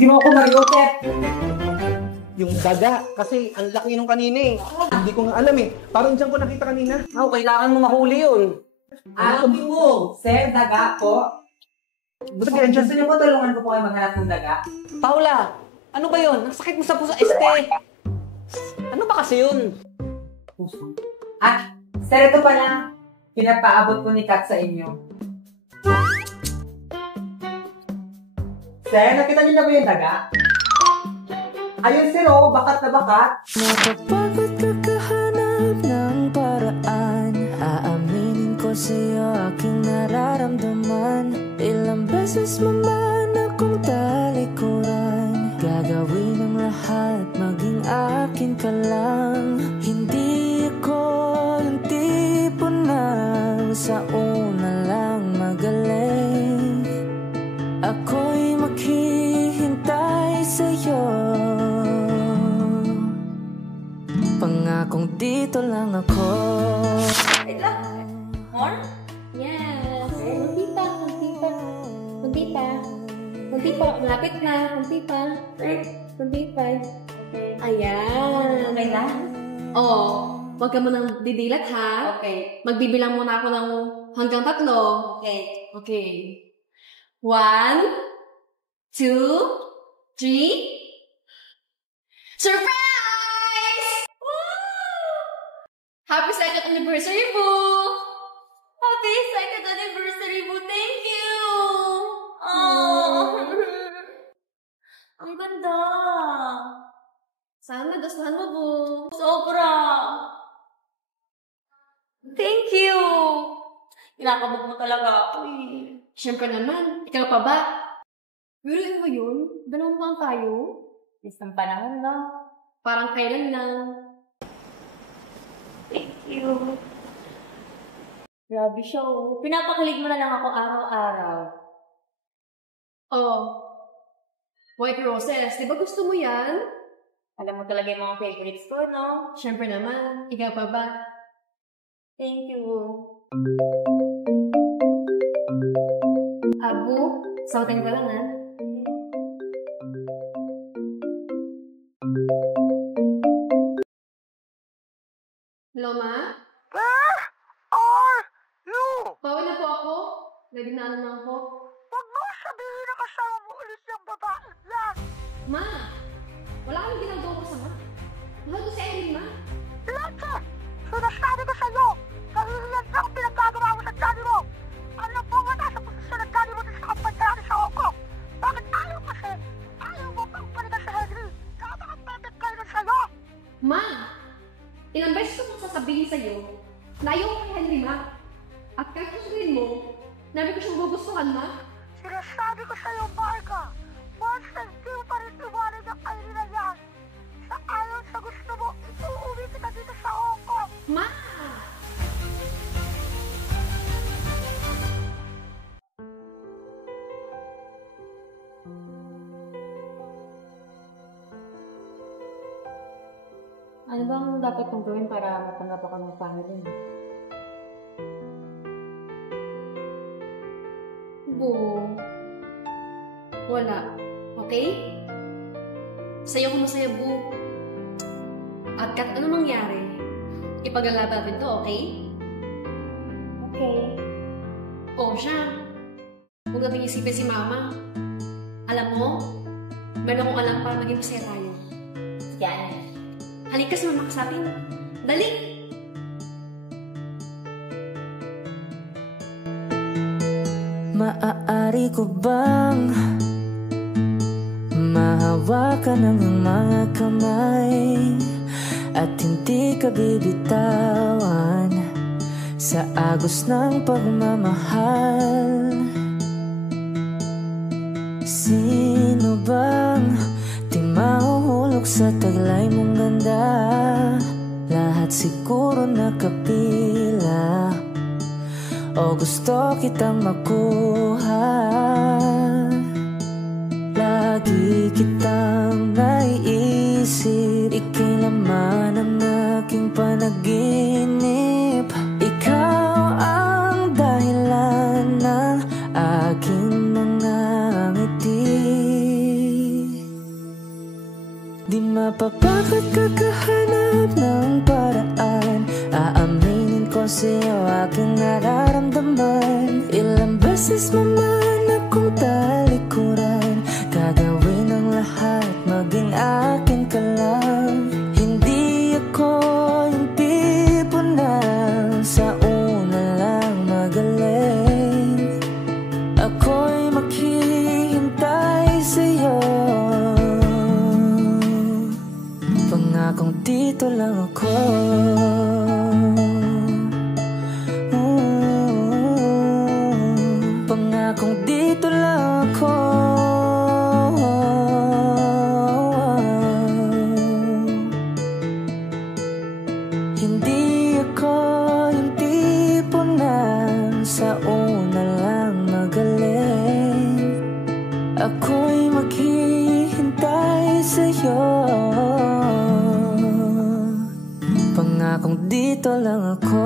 Hindi mo ako mariopet. Yung daga, kasi ang laki nung kanina eh. Hindi ko nga alam eh. Parang dyan ko nakita kanina. Kailangan mo mahuli yun. Alam mo, sir, daga po. Ba't kaya dyan? Gusto niyo po tulungan ko po kayo maghanap ng daga? Paula, ano ba yun? Ang sakit mo sa puso, Ano ba kasi yun? Sir, ito pala. Pinapaabot ko ni Kat sa inyo. Sir, nakita niyo na ba yung daga? Ayun, sir, oh, bakat na bakat. Napapagod kakahanap ng paraan. Aaminin ko sa'yo aking nararamdaman. Ilang beses mo man akong talikuran. Gagawin ang lahat, maging akin ka lang. Hindi ko yung tipo na sa una lang magaling. Ako'y maghihintay sa'yo. Pangakong dito lang ako. Wait lang. More? Yes. Kunti pa, kunti pa. Kunti pa. Kunti pa. Malapit na. Kunti pa. Kunti pa. Ayan. Okay lang? Oo. Huwag ka mo nang didilat, ha? Okay. Magbibilang muna ako ng hanggang 3. Okay. Okay. 1, 2, 3. Surprise! Happy 2nd anniversary, Boo! Happy 2nd anniversary mo. Thank you! Oh. Ang ganda. Sana nagustuhan mo, Boo. Sobra. Thank you. Kinakabog mo talaga ako eh. Siyempre naman, ikaw pa ba? Biruin mo yun? Dalawang buwan tayo? Isang panahon na. Parang kailan lang. Thank you. Grabe siya oh. Pinapakilig mo na lang ako araw-araw. Oh. White roses, di ba gusto mo yan? Alam mo talaga yung mga favorites ko, no? Siyempre naman, ikaw pa ba? Thank you. Abu, sautin ko lang ha. Hello, Ma? Pawin na po ako. Ready na naman ako. Huwag mo sabihin na kasama mo ulit yung babae yan! Ma! Wala kang ginagawa ko sama. Mahal ko si Eileen, Ma. Leche! Sinasabi ko sa'yo! Kahihiyan lang ang pinagkagawa mo sa daddy mo! Alam mo nga nasa posisyon ng daddy mo sa kampanya sa Hong Kong! Bakit ayaw kasi? Ayaw mo pang palitan sa Henry! Nakakapepek kayo nun sa'yo! Ma! Ilang beses ko kong sasabihin sa'yo na ayaw ko kay Henry, Ma. At kahit gustuin mo, namin ko siyang gugustuhan, Ma. Sinasabi ko sa'yo, Marga! Once na hindi mo pa rin iwanan ang kaili na yan! Sa ayon sa gusto mo, ituuwi kita dito sa Hong Kong! Ma! Ano bang dapat kong gawin para matanggap ako ng family mo? Boo. Wala. Okay? Sa'yo ko masaya, Boo. At kahit ano mangyari, ipaglalaban din to, okay? Okay. Oo siya. Huwag natin isipin si Mama. Alam mo, meron akong alam para maging masaya tayo. Yan. Halika si Mama sa atin. Dali! Maaari ko bang mahawakan ang mga kamay at hindi ka bibitawan sa agos ng pagmamahal? Sino bang di mahuhulog sa taglay mong ganda? Lahat siguro nakapila o gusto kitang makuha. Lagi kitang naiisip, ika'y laman ng aking panaginip. Ikaw ang dahilan ng aking mga ngiti. Di mapapagod kakahanap ng paraan. Aaminin ko sa'yo aking nararamdaman. Ilang beses mo man akong talikuran, gagawin ang lahat, maging akin ka lang. Hindi ako yung tipo na sa una lang magaling. Ako'y maghihintay sa'yo. Pangakong dito lang ako. Pangakong dito lang ako. Hindi ako yung tipo na sa una lang magaling. Ako'y maghihintay sa'yo. Pangakong dito lang ako.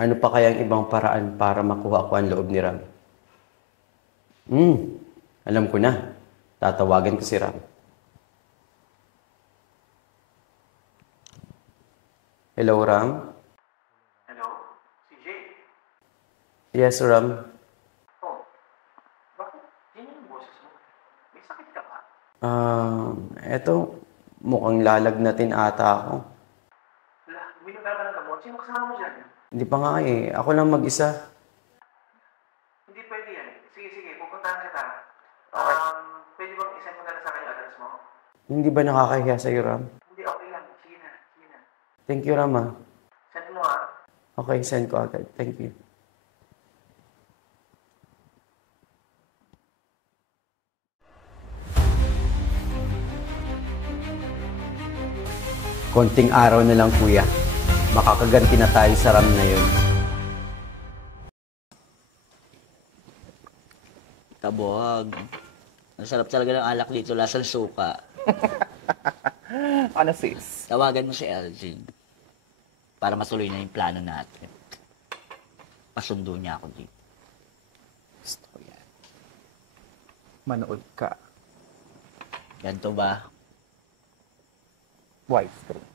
Ano pa kayang ibang paraan para makuha ko ang loob ni Ram? Alam ko na. Tatawagan ko si Ram. Hello, Ram? Hello? CJ? Yes, Ram. Oh, bakit yan yung boses mo? May sakit ka ba? Eto, mukhang lalagnatin ata ako. Wala, uminom ka ba ng gamot? Sino kasama mo dyan? Hindi pa nga eh. Ako lang mag-isa. Hindi pwede yan. Sige, pupuntahan kita. Okay. Pwede bang isend mo na lang sa akin yung address mo? Hindi ba nakakahiya sa'yo, Ram? Hindi, okay lang. Sige na. Thank you, Ram, ah. Send mo ah. Okay, send ko agad. Thank you. Konting araw na lang, kuya. Makakaganti na tayo sa Ram na yun. Kabuhag. Ang sarap talaga ng alak dito, lasang suka. Ano sis? Tawagan mo si Elgin para matuloy na yung plano natin. Pasundo niya ako dito. Gusto ko yan. Manood ka. Ganito ba? Widescreen.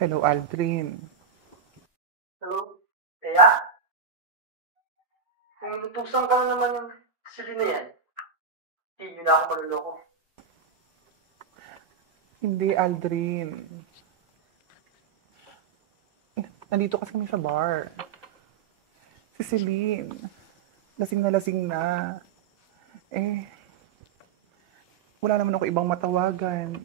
Hello, Aldrin. Hello? Kaya? Kung lutusan ka na naman yung sili na yan, hindi nyo na ako maluloko. Hindi, Aldrin. Nandito kasi kami sa bar. Si Celine. Lasing na. Eh, wala naman ako ibang matawagan.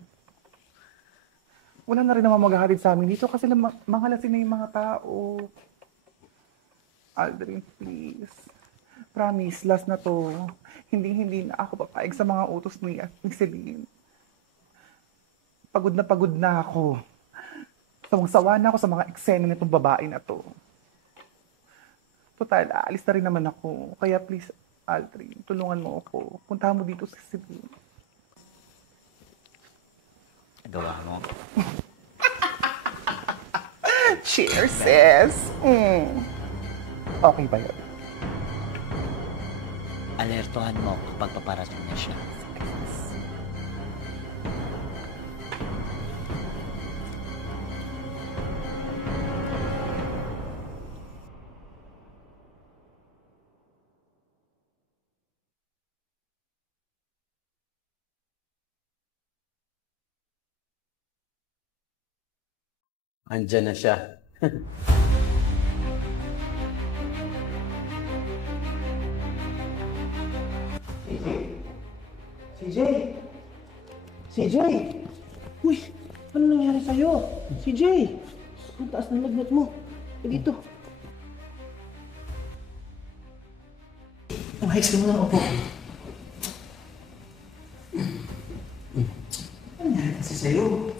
Wala na rin naman maghahatid sa amin dito kasi mga lasing na yung mga tao. Aldrin, please. Promise, last na to. Hindi na ako papayag sa mga utos ni Celine. Pagod na ako. Sawang-sawa na ako sa mga eksena nitong babae na to. Total, aalis na rin naman ako. Kaya please, Aldrin, tulungan mo ako. Puntahan mo dito si Celine. Nagawa mo. Cheers, sis! Okay ba yun? Alertuhan mo kapag paparating na siya. Andyan na siya. CJ! CJ! Uy! Ano nangyari sa'yo? CJ! Ang taas ng lagnat mo. Dito. Umayos ka muna, opo. Ano nangyari kasi sa'yo?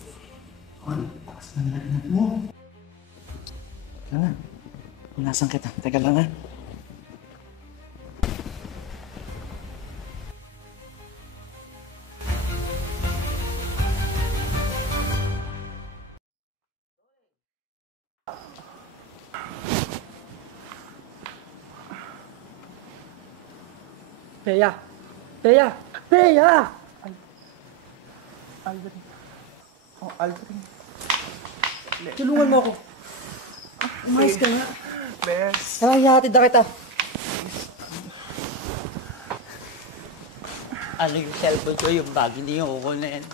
Ang taas ng lagnat mo. Teka nga. Punasan kita. Teka lang ha. Bea! Bea! Bea! Aldrin. Oh, Aldrin. Tulungan mo ako. Umayos ka nga. Bes. Tara, hihatid na kita. Ano yung cellphone ko, yung bag, hindi yung kukunin.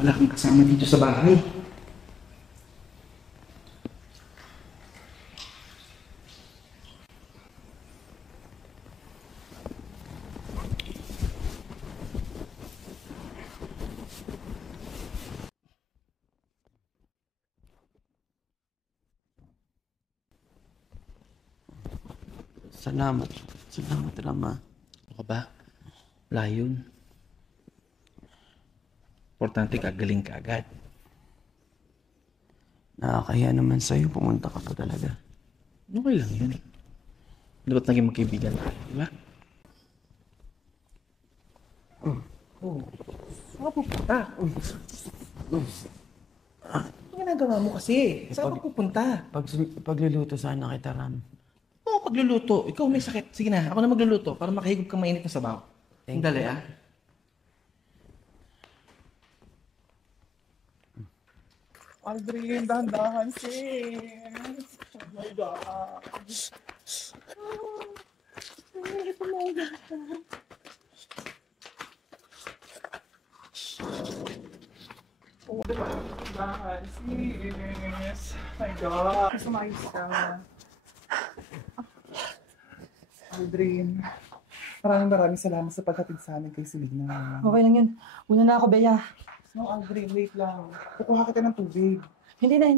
Wala kang kasama dito sa bahay. Salamat. Salamat, Rama. Ako ba? Wala yun. Importante kagaling ka agad. Nakakahiya naman sa'yo. Pumunta ka pa talaga. Okay lang yun. Dapat naging magkaibigan tayo, di ba? Saan ka pupunta? Ano ginagawa mo kasi? Saan ka pupunta? Pagluluto sana kita, Ram. Oo, pagluluto. Ikaw may sakit. Sige na, ako na magluluto para makahigop kang mainit na sabaw. Thank Dali, you. ah. Aldrin, dahan-dahan, sis. Oh my God. Oh, dahan-dahan, sis. My God. Sumayos ka. Aldrin, maraming salamat sa paghatid sa amin kay Selena. Okay lang yun. Una na ako, Bea. No, Aldrin, wait lang. Kukuha kita ng tubig. Hindi na.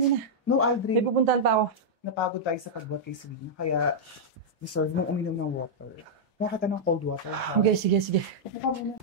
No, May Aldrin. pupuntahan pa ako. Napagod tayo sa pagbuhat kay Selena, kaya deserve mong uminom ng water. Kuha kita ng cold water, ha? Okay, sige. Upo ka muna.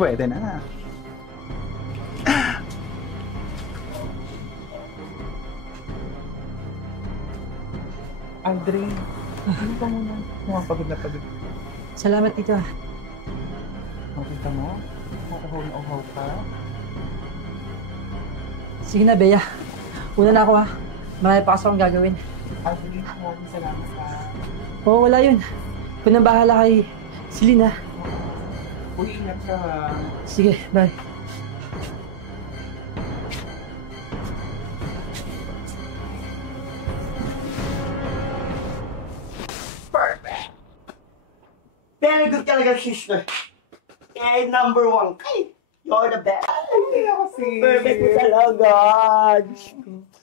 Pwede na. Aldrin, ano ka muna? Mukhang pagod na pagod. Salamat, tito. Makita mo? Uhaw na uhaw ka. Sige na, Bea. Una na ako, ha. Marami pa kasi akong gagawin. Aldrin, maraming salamat ka. Oo, wala yun. Ikaw nang bahala kay Selena. Uy, ingat ka. Sige, bye. Very good talaga, sister. Eh, number one. Ay, you're the best. Ay, ako sis. Perfect mo talaga.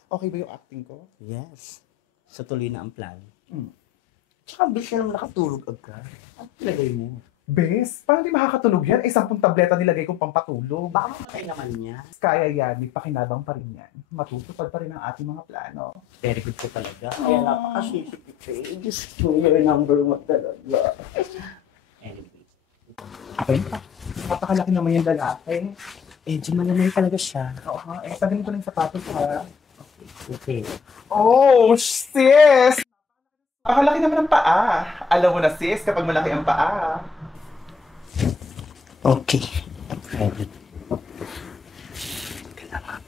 Okay ba yung acting ko? Yes. Sa tuloy na ang plan. Tsaka bilis na naman nakatulog agad. Ang pilagay mo. Bes, paano di makakatulog yan? 10 tableta nilagay kong pampatulog. Baka mamatay naman niya. Kaya yan, may pakinabang pa rin yan. Matutupad pa rin ang ating mga plano. Very good po talaga. Kaya napaka-sisipit eh. Diyos ko, you're number one talaga. Anyway. Okay pa. Napakalaki naman yung lalaki. Eh, di malamay talaga siya. Oo nga, tagalin ko lang yung sapatos ha. Okay. Oh, sis! Napakalaki naman ang paa. Alam mo na sis, kapag malaki ang paa. Okay. Private. Kailangan.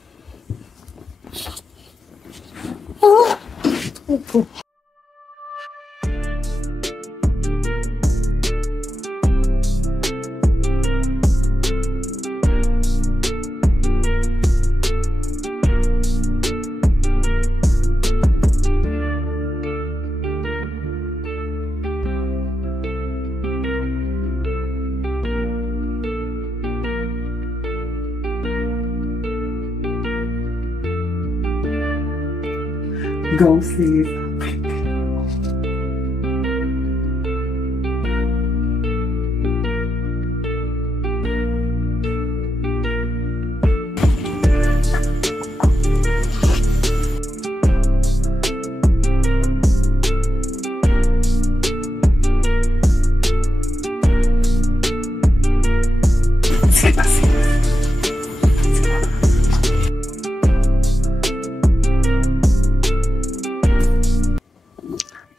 Go, sis.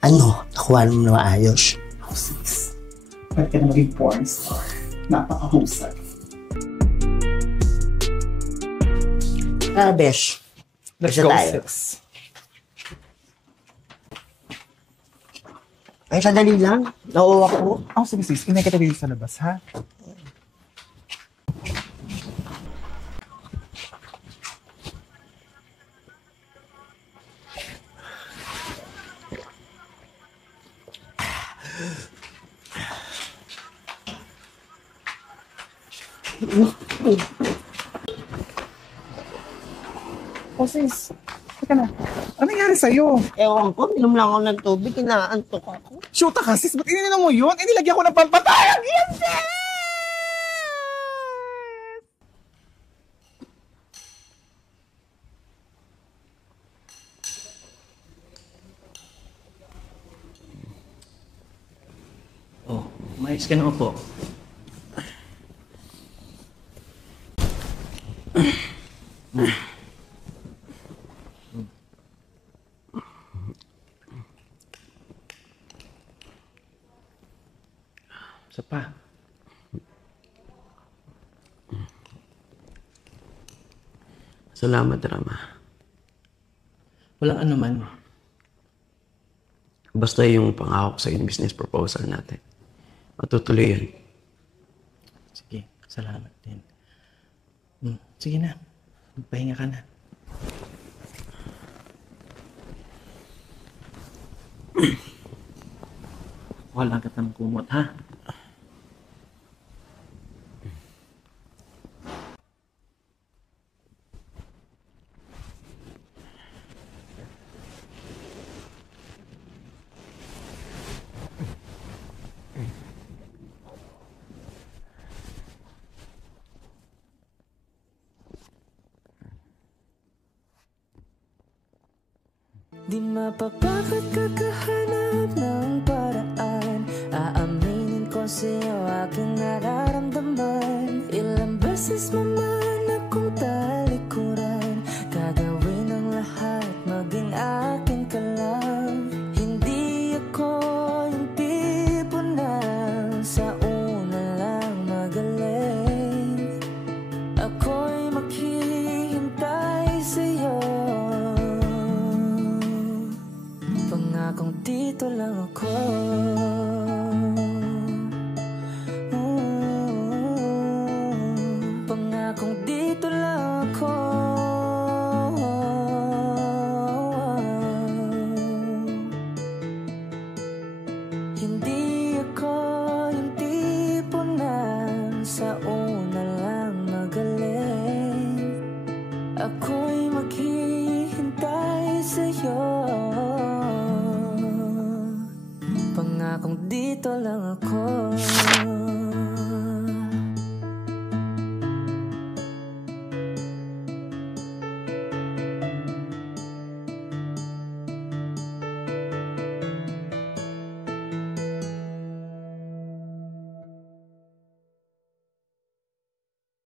Ano? Nakuha mo na maayos? Oh, sis. Pwede ka na maging porn star. Napakahusay. Besh. Let's Isa go, tayo. sis. Ay, sadali lang. Nauuwa ko. Oh, sige, sis. Inay kita dito sa labas, ha? Oh, sis. Teka na. Ano nangyari sa'yo? Ewan ko, minom lang ako ng tubig. Inaantok ako. Shoot ka, sis. Ba't ininom mo yun? Nilagyan ko ng pampatayag yan, sis! Oh, mais ka na po. Isa pa. Salamat, Rama. Walang anuman. Basta yung pangako ko sa yung business proposal natin. Matutuloy yun. Sige, salamat din. Sige na. Magpahinga ka na. Wala ka ng kumot, ha? Di mapapakit kakahanap ng paraan. Aaminin ko sa'yo aking nararamdaman. Ilang beses mo man akong talikuran. Gagawin ang lahat, maging akin ka lang. Hindi ako yung tipo na sa una lang magaling. Ako'y maghihintay sa'yo. Pangakong dito lang ako. Pangakong dito lang ako. Hindi ako yung tipo na sa una lang magaling. Ako'y maghihintay sa'yo. Pangakong dito lang ako.